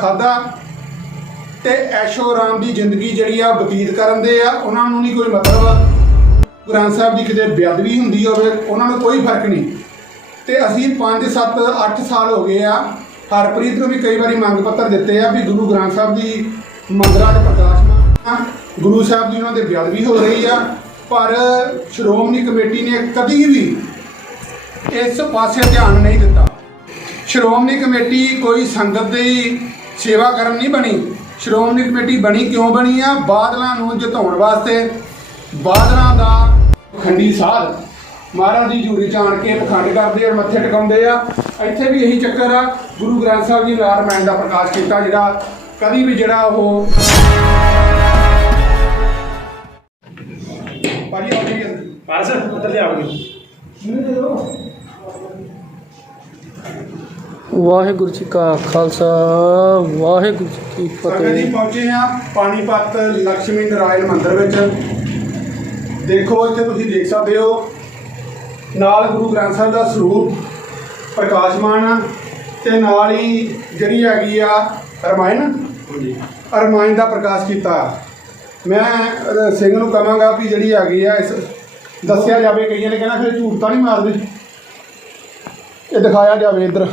ਖਾਦਾ ਤੇ ਐਸ਼ੋ ਆਰਾਮ ਦੀ ਜ਼ਿੰਦਗੀ ਜਿਹੜੀ ਆ ਬਤੀਤ ਕਰਨ ਦੇ ਆ, ਉਹਨਾਂ ਨੂੰ ਨਹੀਂ ਕੋਈ ਮਤਲਬ ਗੁਰੂ ਗ੍ਰੰਥ ਸਾਹਿਬ ਦੀ ਕਿਤੇ ਬੇਅਦਬੀ ਹੁੰਦੀ ਹੋਵੇ, ਉਹਨਾਂ ਨੂੰ ਕੋਈ ਫ਼ਰਕ ਨਹੀਂ। ਤੇ ਅਸੀਂ 5 7 8 ਸਾਲ ਹੋ ਗਏ ਆ, ਹਰਪ੍ਰੀਤ ਨੂੰ ਵੀ ਕਈ ਵਾਰੀ ਮੰਗ ਪੱਤਰ ਦਿੱਤੇ ਆ ਵੀ ਗੁਰੂ ਗ੍ਰੰਥ ਸਾਹਿਬ ਦੀ ਮੰਦਰਾਂ ਦੇ ਪ੍ਰਕਾਸ਼ਨਾ ਗੁਰੂ ਸਾਹਿਬ ਦੀ ਉਹਨਾਂ ਦੇ ਬੇਅਦਬੀ ਹੋ ਰਹੀ ਆ, ਪਰ ਸ਼੍ਰੋਮਣੀ ਕਮੇਟੀ ਨੇ ਕਦੀ ਵੀ ਇਸ ਪਾਸੇ ਧਿਆਨ ਨਹੀਂ ਦਿੱਤਾ। ਸ਼੍ਰੋਮਣੀ ਕਮੇਟੀ ਕੋਈ ਸੰਗਤ ਦੀ ਸੇਵਾ ਕਰਨ ਨਹੀਂ ਬਣੀ। ਸ਼੍ਰੋਮਣੀ ਕਮੇਟੀ ਬਣੀ ਕਿਉਂ ਬਣੀ ਆ? ਬਾਦਲਾਂ ਨੂੰ ਜਿਤਾਉਣ ਵਾਸਤੇ। ਬਾਦਲਾਂ ਦਾ ਖੰਡੀ ਸਾਧ। ਮਹਾਰਾਜ ਦੀ ਜੂਰੀ ਜਾਣ ਕੇ ਪਖੰਡ ਕਰਦੇ ਔਰ ਮੱਥੇ ਟਿਕਾਉਂਦੇ ਆ। ਇੱਥੇ ਵੀ ਇਹੀ ਚੱਕਰ ਆ। ਗੁਰੂ ਗ੍ਰੰਥ ਸਾਹਿਬ ਜੀ ਨੇ ਰਾਮਾਇਣ ਦਾ ਪ੍ਰਕਾਸ਼ ਕੀਤਾ ਜਿਹੜਾ ਕਦੀ ਵੀ ਜਿਹੜਾ ਉਹ ਭਾਜੀ ਆ ਗਈ ਪਾਰਸ ਉੱਧਰ ਲਿਆਓ ਜੀ। ਵਾਹਿਗੁਰੂ ਜੀ ਕਾ ਖਾਲਸਾ ਵਾਹਿਗੁਰੂ ਜੀ ਕੀ ਸੰਗਤ ਜੀ ਫਤਿਹ ਪਹੁੰਚੇ ਆ ਪਾਣੀਪਤ ਲక్ష్ਮੀ ਨਾਰਾਇਣ ਮੰਦਿਰ ਵਿੱਚ। ਦੇਖੋ ਇੱਥੇ ਤੁਸੀਂ ਦੇਖ ਸਕਦੇ ਹੋ ਨਾਲ ਗੁਰੂ ਗ੍ਰੰਥ ਸਾਹਿਬ ਦਾ ਸਰੂਪ ਪ੍ਰਕਾਸ਼ਮਾਨ ਆ ਤੇ ਨਾਲ ਹੀ ਜਿਹੜੀ ਹੈਗੀ ਆ ਰਮਾਇਣ ਰਮਾਇਣ ਦਾ ਪ੍ਰਕਾਸ਼ ਕੀਤਾ। ਮੈਂ ਸਿੰਘ ਨੂੰ ਕਹਾਂਗਾ ਵੀ ਜਿਹੜੀ ਹੈਗੀ ਆ ਇਸ ਦੱਸਿਆ ਜਾਵੇ ਕਈਆਂ ਨੇ ਕਹਿਣਾ ਫਿਰ ਝੂਠ ਤਾਂ ਨਹੀਂ ਮਾਰਦੇ। ਇਹ ਦਿਖਾਇਆ ਜਾਵੇ ਇੱਧਰ।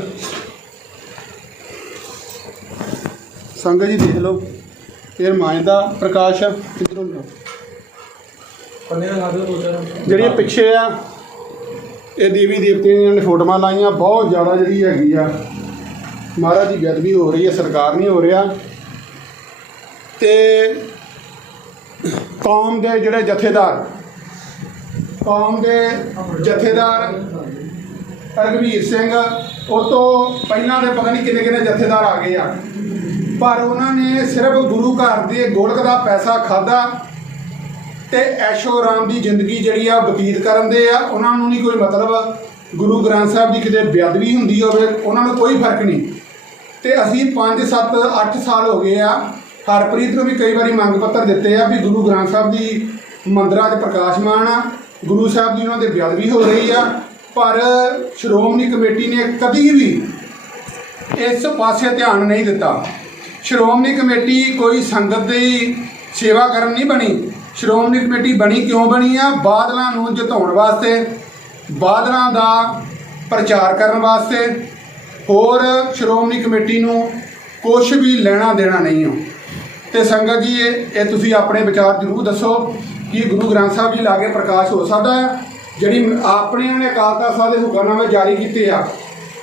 ਸੰਗਤ ਜੀ ਦੇਖ ਲਓ ਇਹ ਰਮਾਇਣ ਦਾ ਪ੍ਰਕਾਸ਼ ਆ ਕਿੱਧਰੋਂ। ਪੰਨੇ ਲਗਾ ਦਿਓ ਜਿਹੜੀਆਂ ਪਿੱਛੇ ਆ ਇਹ ਦੇਵੀ ਦੇਵਤਿਆਂ ਦੀਆਂ ਨੇ ਫੋਟੋਆਂ ਲਾਈਆਂ ਬਹੁਤ ਜ਼ਿਆਦਾ ਜਿਹੜੀ ਹੈਗੀ ਆ ਮਹਾਰਾਜ ਦੀ ਬੇਅਦਬੀ ਹੋ ਰਹੀ ਹੈ ਸਰਕਾਰ ਨਹੀਂ ਹੋ ਰਿਹਾ। ਤੇ ਕੌਮ ਦੇ ਜਿਹੜੇ ਜਥੇਦਾਰ ਕੌਮ ਦੇ ਜਥੇਦਾਰ ਰਘਵੀਰ ਸਿੰਘ ਉਹ ਤੋਂ ਪਹਿਲਾਂ ਦੇ ਪਤਾ ਨਹੀਂ ਕਿੰਨੇ ਕਿੰਨੇ ਜਥੇਦਾਰ ਆ ਗਏ ਆ। ਪਰ ਉਹਨਾਂ ਨੇ ਸਿਰਫ ਗੁਰੂ ਘਰ ਦੇ ਗੋਲਕ ਦਾ ਪੈਸਾ ਖਾਦਾ ਤੇ ਐਸ਼ੋ ਰਾਮ ਦੀ ਜ਼ਿੰਦਗੀ ਜਿਹੜੀ ਆ ਬਤੀਤ ਕਰਨ ਦੇ ਆ। ਉਹਨਾਂ ਨੂੰ ਨਹੀਂ ਕੋਈ ਮਤਲਬ ਗੁਰੂ ਗ੍ਰੰਥ ਸਾਹਿਬ ਦੀ ਕਿਤੇ ਬੇਅਦਬੀ ਹੁੰਦੀ ਹੋਵੇ, ਉਹਨਾਂ ਨੂੰ ਕੋਈ ਫ਼ਰਕ ਨਹੀਂ। ਤੇ ਅਸੀਂ 5 7 8 ਸਾਲ ਹੋ ਗਏ ਆ। ਹਰਪ੍ਰੀਤ ਨੂੰ ਵੀ ਕਈ ਵਾਰੀ ਮੰਗ ਪੱਤਰ ਦਿੱਤੇ ਆ ਵੀ ਗੁਰੂ ਗ੍ਰੰਥ ਸਾਹਿਬ ਦੀ ਮੰਦਰਾਂ ਦੇ ਪ੍ਰਕਾਸ਼ਮਾਨ ਆ। ਗੁਰੂ ਸਾਹਿਬ ਦੀ ਉਹਨਾਂ ਦੇ ਬੇਅਦਬੀ ਹੋ ਰਹੀ ਆ। ਪਰ ਸ਼੍ਰੋਮਣੀ ਕਮੇਟੀ ਨੇ ਕਦੀ ਵੀ ਇਸ ਪਾਸੇ ਧਿਆਨ ਨਹੀਂ ਦਿੱਤਾ। ਸ਼੍ਰੋਮਣੀ ਕਮੇਟੀ ਕੋਈ ਸੰਗਤ ਦੀ ਸੇਵਾ ਕਰਨ ਨਹੀਂ ਬਣੀ। ਸ਼੍ਰੋਮਣੀ ਕਮੇਟੀ ਬਣੀ ਕਿਉਂ ਬਣੀ ਆ? ਬਾਦਲਾਂ ਨੂੰ ਜਿਤਾਉਣ ਵਾਸਤੇ, ਬਾਦਲਾਂ ਦਾ ਪ੍ਰਚਾਰ ਕਰਨ ਵਾਸਤੇ। ਹੋਰ ਸ਼੍ਰੋਮਣੀ ਕਮੇਟੀ ਨੂੰ ਕੁਝ ਵੀ ਲੈਣਾ ਦੇਣਾ ਨਹੀਂ ਹੋ ਤੇ ਸੰਗਤ ਜੀ, ਇਹ ਤੁਸੀਂ ਆਪਣੇ ਵਿਚਾਰ ਜ਼ਰੂਰ ਦੱਸੋ ਕਿ ਗੁਰੂ ਗ੍ਰੰਥ ਸਾਹਿਬ ਜੀ ਲਾਗੇ ਪ੍ਰਕਾਸ਼ ਹੋ ਸਕਦਾ ਹੈ। ਜਿਹੜੀ ਆਪਣੇ ਨੇ ਅਕਾਲ ਤਖਤ ਸਾਹਿਬ ਦੇ ਹੁਕਮਨਾਮੇ ਜਾਰੀ ਕੀਤੇ ਆ,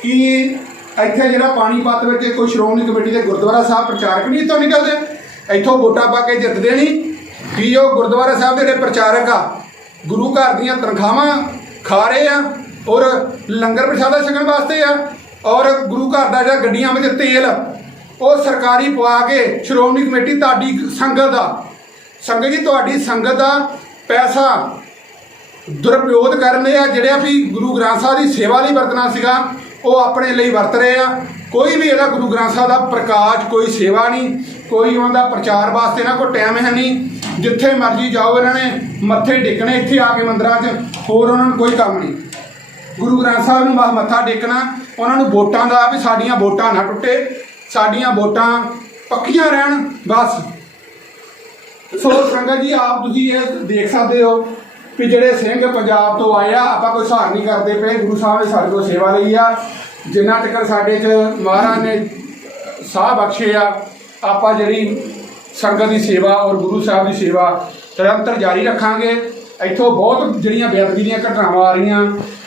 ਕਿ ਇੱਥੇ ਜਿਹੜਾ ਪਾਣੀਪਤ ਵਿੱਚ ਕੋਈ ਸ਼੍ਰੋਮਣੀ ਕਮੇਟੀ ਦੇ ਗੁਰਦੁਆਰਾ ਸਾਹਿਬ ਪ੍ਰਚਾਰਕ ਨਹੀਂ ਇੱਥੋਂ ਨਿਕਲਦੇ, ਇੱਥੋਂ ਵੋਟਾਂ ਪਾ ਕੇ ਜਿੱਤਦੇ ਨਹੀਂ। ਕਿ ਉਹ ਗੁਰਦੁਆਰਾ ਸਾਹਿਬ ਦੇ ਜਿਹੜੇ ਪ੍ਰਚਾਰਕ ਆ, ਗੁਰੂ ਘਰ ਦੀਆਂ ਤਨਖਾਹਾਂ ਖਾ ਰਹੇ ਆ ਔਰ ਲੰਗਰ ਪ੍ਰਸ਼ਾਦਾ ਛਕਣ ਵਾਸਤੇ ਆ ਔਰ ਗੁਰੂ ਘਰ ਦਾ ਜਿਹੜਾ ਗੱਡੀਆਂ ਵਿੱਚ ਤੇਲ, ਉਹ ਸਰਕਾਰੀ ਪਵਾ ਕੇ ਸ਼੍ਰੋਮਣੀ ਕਮੇਟੀ ਤੁਹਾਡੀ ਸੰਗਤ ਦਾ ਸੰਗਤ ਜੀ, ਤੁਹਾਡੀ ਸੰਗਤ ਦਾ ਪੈਸਾ ਦੁਰਪਯੋਗ ਕਰਨੇ ਆ, ਜਿਹੜੇ ਵੀ ਗੁਰੂ ਗ੍ਰੰਥ ਸਾਹਿਬ ਦੀ ਸੇਵਾ ਲਈ ਵਰਤਣਾ ਸੀਗਾ। ਉਹ ਆਪਣੇ ਲਈ ਵਰਤ ਰਹੇ ਆ। ਕੋਈ ਵੀ ਇਹਦਾ ਗੁਰੂ ਗ੍ਰੰਥ ਸਾਹਿਬ ਦਾ ਪ੍ਰਕਾਸ਼, ਕੋਈ ਸੇਵਾ ਨਹੀਂ। ਕੋਈ ਉਹਨਾਂ ਦਾ ਪ੍ਰਚਾਰ ਵਾਸਤੇ ਨਾ ਕੋਈ ਟਾਈਮ ਹੈ ਨਹੀਂ। ਜਿੱਥੇ ਮਰਜ਼ੀ ਜਾਓ ਇਹਨਾਂ ਨੇ, ਮੱਥੇ ਟੇਕਣੇ, ਇੱਥੇ ਆ ਕੇ ਮੰਦਰਾਂ 'ਚ ਹੋਰ ਉਹਨਾਂ ਨੂੰ ਕੋਈ ਕੰਮ ਨਹੀਂ। ਗੁਰੂ ਗ੍ਰੰਥ ਸਾਹਿਬ ਨੂੰ ਬਸ ਮੱਥਾ ਟੇਕਣਾ, ਉਹਨਾਂ ਨੂੰ ਵੋਟਾਂ ਦਾ ਵੀ ਸਾਡੀਆਂ ਵੋਟਾਂ ਨਾ ਟੁੱਟੇ, ਸਾਡੀਆਂ ਵੋਟਾਂ ਪੱਕੀਆਂ ਰਹਿਣ, ਬਸ। ਸੋ ਸੰਗਤ ਜੀ, ਆਪ ਤੁਸੀਂ ਇਹ ਦੇਖ ਸਕਦੇ ਹੋ। ਵੀ ਜਿਹੜੇ ਸਿੰਘ ਪੰਜਾਬ ਤੋਂ ਆਏ ਆ, ਆਪਾਂ ਕੋਈ ਸਹਾਰ ਨਹੀਂ ਕਰਦੇ ਪਏ। ਗੁਰੂ ਸਾਹਿਬ ਨੇ ਸਾਡੇ ਕੋਲ ਸੇਵਾ ਲਈ ਆ। ਜਿੰਨਾ ਟਿਕਰ ਸਾਡੇ 'ਚ ਮਹਾਰਾਜ ਨੇ ਸਾਹ ਬਖਸ਼ੇ ਆ, ਆਪਾਂ ਜਿਹੜੀ ਸੰਗਤ ਦੀ ਸੇਵਾ ਔਰ ਗੁਰੂ ਸਾਹਿਬ ਦੀ ਸੇਵਾ ਨਿਰੰਤਰ ਜਾਰੀ ਰੱਖਾਂਗੇ। ਇੱਥੋਂ ਬਹੁਤ ਜਿਹੜੀਆਂ ਬੇਅਦਬੀ ਦੀਆਂ ਘਟਨਾਵਾਂ ਆ ਰਹੀਆਂ,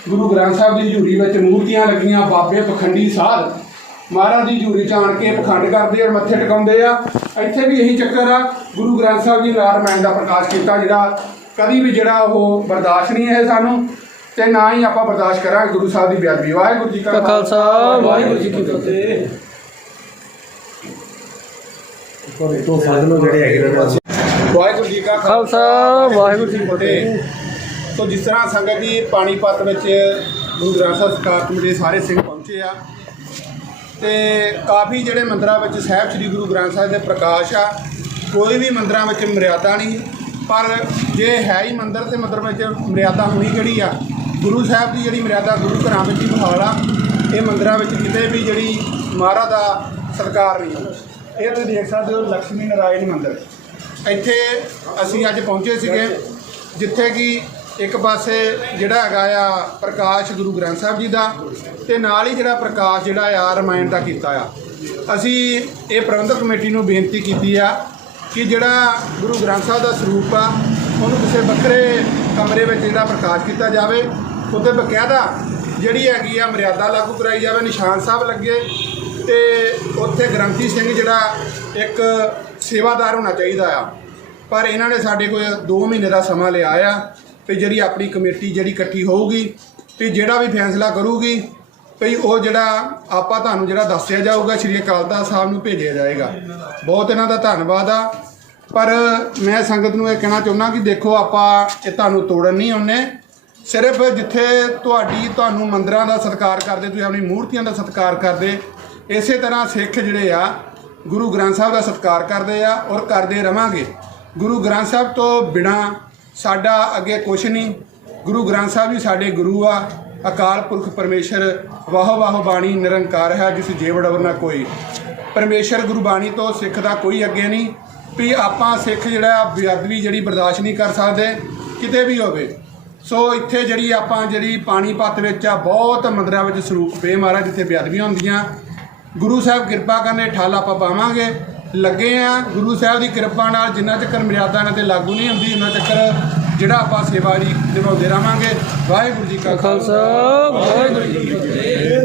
ਗੁਰੂ ਗ੍ਰੰਥ ਸਾਹਿਬ ਦੀ ਹਜ਼ੂਰੀ ਵਿੱਚ ਮੂਰਤੀਆਂ ਲੱਗੀਆਂ, ਬਾਬੇ ਪਖੰਡੀ ਸਾਧ। ਮਹਾਰਾਜ ਦੀ ਹਜ਼ੂਰੀ 'ਚ ਆਣ ਕੇ ਪਖੰਡ ਕਰਦੇ ਔਰ ਮੱਥੇ ਟਿਕਾਉਂਦੇ ਆ। ਇੱਥੇ ਵੀ ਇਹੀ ਚੱਕਰ ਆ, ਗੁਰੂ ਗ੍ਰੰਥ ਸਾਹਿਬ ਜੀ ਨਾਲ ਰਾਮਾਇਣ ਦਾ ਪ੍ਰਕਾਸ਼ ਕੀਤਾ, ਜਿਹੜਾ ਕਦੀ ਵੀ ਜਿਹੜਾ ਉਹ ਬਰਦਾਸ਼ਤ ਨਹੀਂ ਹੈ ਸਾਨੂੰ ਤੇ ਨਾ ਹੀ ਆਪਾਂ ਬਰਦਾਸ਼ਤ ਕਰਾਂਗੇ ਗੁਰੂ ਸਾਹਿਬ ਦੀ ਬੇਅਦਬੀ ਵਾਹਿਗੁਰੂ ਜੀ ਕਾ ਖਾਲਸਾ ਵਾਹਿਗੁਰੂ ਜੀ ਕੀ ਫਤਿਹ ਤੋਂ ਜਿਹੜੇ ਹੈਗੇ ਵਾਹਿਗੁਰੂ ਜੀ ਕਾ ਖਾਲਸਾ ਵਾਹਿਗੁਰੂ ਜੀ ਕੀ ਫਤਿਹ। ਸੋ ਜਿਸ ਤਰ੍ਹਾਂ ਸੰਗਤ ਜੀ ਪਾਣੀਪਤ ਵਿੱਚ ਗੁਰੂ ਗ੍ਰੰਥ ਸਾਹਿਬ ਸਰਕਾਰ ਕਮੇਟੀ ਦੇ ਸਾਰੇ ਸਿੰਘ ਪਹੁੰਚੇ ਆ ਤੇ ਕਾਫੀ ਜਿਹੜੇ ਮੰਦਰਾਂ ਵਿੱਚ ਸਾਹਿਬ ਸ੍ਰੀ ਗੁਰੂ ਗ੍ਰੰਥ ਸਾਹਿਬ ਦੇ ਪ੍ਰਕਾਸ਼ ਆ ਕੋਈ ਵੀ ਮੰਦਰਾਂ ਵਿੱਚ ਮਰਿਆਦਾ ਨਹੀਂ। ਪਰ ਜੇ ਹੈ ਹੀ ਮੰਦਰ ਤੇ ਮੰਦਰ ਵਿੱਚ ਮਰਿਆਦਾ ਹੋਣੀ ਕਿਹੜੀ ਆ? ਗੁਰੂ ਸਾਹਿਬ ਦੀ ਜਿਹੜੀ ਮਰਿਆਦਾ ਗੁਰੂ ਘਰਾਂ ਵਿੱਚ ਹੀ ਬਹਾਲ ਆ ਇਹ ਮੰਦਰਾਂ ਵਿੱਚ ਕਿਤੇ ਵੀ ਜਿਹੜੀ ਮਹਾਰਾਜ ਦਾ ਸਤਿਕਾਰ ਨਹੀਂ ਇਹ ਤੁਸੀਂ ਦੇਖ ਸਕਦੇ ਹੋ ਲక్ష్ਮੀ ਨਾਰਾਇਣ ਮੰਦਿਰ। ਇੱਥੇ ਅਸੀਂ ਅੱਜ ਪਹੁੰਚੇ ਸੀਗੇ ਜਿੱਥੇ ਕਿ ਇੱਕ ਪਾਸੇ ਜਿਹੜਾ ਹੈਗਾ ਆ ਪ੍ਰਕਾਸ਼ ਗੁਰੂ ਗ੍ਰੰਥ ਸਾਹਿਬ ਜੀ ਦਾ ਤੇ ਨਾਲ ਹੀ ਜਿਹੜਾ ਪ੍ਰਕਾਸ਼ ਜਿਹੜਾ ਆ ਰਮਾਇਣ ਦਾ ਕੀਤਾ ਆ। ਅਸੀਂ ਇਹ ਪ੍ਰਬੰਧਕ ਕਮੇਟੀ ਨੂੰ ਬੇਨਤੀ ਕੀਤੀ ਆ ਕਿ ਜਿਹੜਾ ਗੁਰੂ ਗ੍ਰੰਥ ਸਾਹਿਬ ਦਾ ਸਰੂਪ ਆ, ਉਹਨੂੰ ਕਿਸੇ ਵੱਖਰੇ ਕਮਰੇ ਵਿੱਚ ਜਿਹੜਾ ਪ੍ਰਕਾਸ਼ ਕੀਤਾ ਜਾਵੇ ਉੱਤੇ ਬਕਾਇਦਾ ਜਿਹੜੀ ਹੈਗੀ ਆ ਮਰਿਆਦਾ ਲਾਗੂ ਕਰਾਈ ਜਾਵੇ, ਨਿਸ਼ਾਨ ਸਾਹਿਬ ਲੱਗੇ, ਤੇ ਉੱਥੇ ਗ੍ਰੰਥੀ ਸਿੰਘ ਜਿਹੜਾ ਇੱਕ ਸੇਵਾਦਾਰ ਹੋਣਾ ਚਾਹੀਦਾ ਆ। ਪਰ ਇਹਨਾਂ ਨੇ ਸਾਡੇ ਕੋਲ 2 ਮਹੀਨੇ ਦਾ ਸਮਾਂ ਲਿਆ ਆ ਵੀ ਜਿਹੜੀ ਆਪਣੀ ਕਮੇਟੀ ਜਿਹੜੀ ਇਕੱਠੀ ਹੋਊਗੀ ਵੀ ਜਿਹੜਾ ਵੀ ਫੈਸਲਾ ਕਰੂਗੀ ਵੀ ਉਹ ਜਿਹੜਾ ਆਪਾਂ ਤੁਹਾਨੂੰ ਜਿਹੜਾ ਦੱਸਿਆ ਜਾਊਗਾ, ਸ਼੍ਰੀ ਅਕਾਲ ਤਖਤ ਸਾਹਿਬ ਨੂੰ ਭੇਜਿਆ ਜਾਏਗਾ। ਬਹੁਤ ਇਹਨਾਂ ਦਾ ਧੰਨਵਾਦ ਆ। ਪਰ ਮੈਂ ਸੰਗਤ ਨੂੰ ਇਹ ਕਹਿਣਾ ਚਾਹੁੰਦਾ ਕਿ ਦੇਖੋ, ਆਪਾਂ ਇਹ ਤੁਹਾਨੂੰ ਤੋੜਨ ਨਹੀਂ ਆਉਨੇ ਸਿਰਫ ਜਿੱਥੇ ਤੁਹਾਡੀ, ਤੁਹਾਨੂੰ ਮੰਦਰਾਂ ਦਾ ਸਤਿਕਾਰ ਕਰਦੇ, ਤੁਸੀਂ ਆਪਣੀ ਮੂਰਤੀਆਂ ਦਾ ਸਤਿਕਾਰ ਕਰਦੇ, ਇਸੇ ਤਰ੍ਹਾਂ ਸਿੱਖ ਜਿਹੜੇ ਆ, ਗੁਰੂ ਗ੍ਰੰਥ ਸਾਹਿਬ ਦਾ ਸਤਿਕਾਰ ਕਰਦੇ ਆ ਔਰ ਕਰਦੇ ਰਵਾਂਗੇ। ਗੁਰੂ ਗ੍ਰੰਥ ਸਾਹਿਬ ਤੋਂ ਬਿਨਾ ਸਾਡਾ ਅੱਗੇ ਕੁਝ ਨਹੀਂ। ਗੁਰੂ ਗ੍ਰੰਥ ਸਾਹਿਬ ਜੀ ਸਾਡੇ ਗੁਰੂ ਆ। ਅਕਾਲ ਪੁਰਖ ਪਰਮੇਸ਼ਰ, ਵਾਹ ਵਾਹ ਬਾਣੀ ਨਿਰੰਕਾਰ ਹੈ, ਜਿਸ ਜੀਵ ਡਵਰ ਨਾ ਕੋਈ। ਪਰਮੇਸ਼ਰ ਗੁਰਬਾਣੀ ਤੋਂ ਸਿੱਖ ਦਾ ਕੋਈ ਅੱਗੇ ਨਹੀਂ, ਵੀ ਆਪਾਂ ਸਿੱਖ ਜਿਹੜਾ ਬੇਅਦਬੀ ਜਿਹੜੀ ਬਰਦਾਸ਼ਤ ਨਹੀਂ ਕਰ ਸਕਦੇ, ਕਿਤੇ ਵੀ ਹੋਵੇ। ਸੋ ਇੱਥੇ ਜਿਹੜੀ ਆਪਾਂ ਜਿਹੜੀ ਪਾਣੀਪਤ ਵਿੱਚ ਆ, ਬਹੁਤ ਮੰਦਰਾਂ ਵਿੱਚ ਸਰੂਪ ਪੇ ਮਹਾਰਾਜ, ਜਿੱਥੇ ਬੇਅਦਬੀਆਂ ਹੁੰਦੀਆਂ। ਗੁਰੂ ਸਾਹਿਬ ਕਿਰਪਾ ਕਰਨੇ ਠਾਲ ਆਪਾਂ ਪਾਵਾਂਗੇ। ਲੱਗੇ ਆ, ਗੁਰੂ ਸਾਹਿਬ ਦੀ ਕਿਰਪਾ ਨਾਲ ਜਿੰਨਾ ਚੱਕਰ ਮਰਿਆਦਾ ਇਹਨਾਂ ਤੇ ਲਾਗੂ ਨਹੀਂ ਹੁੰਦੀ, ਉਹਨਾਂ ਚੱਕਰ ਜਿਹੜਾ ਆਪਾਂ ਸੇਵਾ ਦੀ ਨਿਭਾਉਂਦੇ ਰਵਾਂਗੇ ਵਾਹਿਗੁਰੂ ਜੀ ਕਾ ਖਾਲਸਾ। ਵਾਹਿਗੁਰੂ ਜੀ ਕੀ ਫਤਿਹ।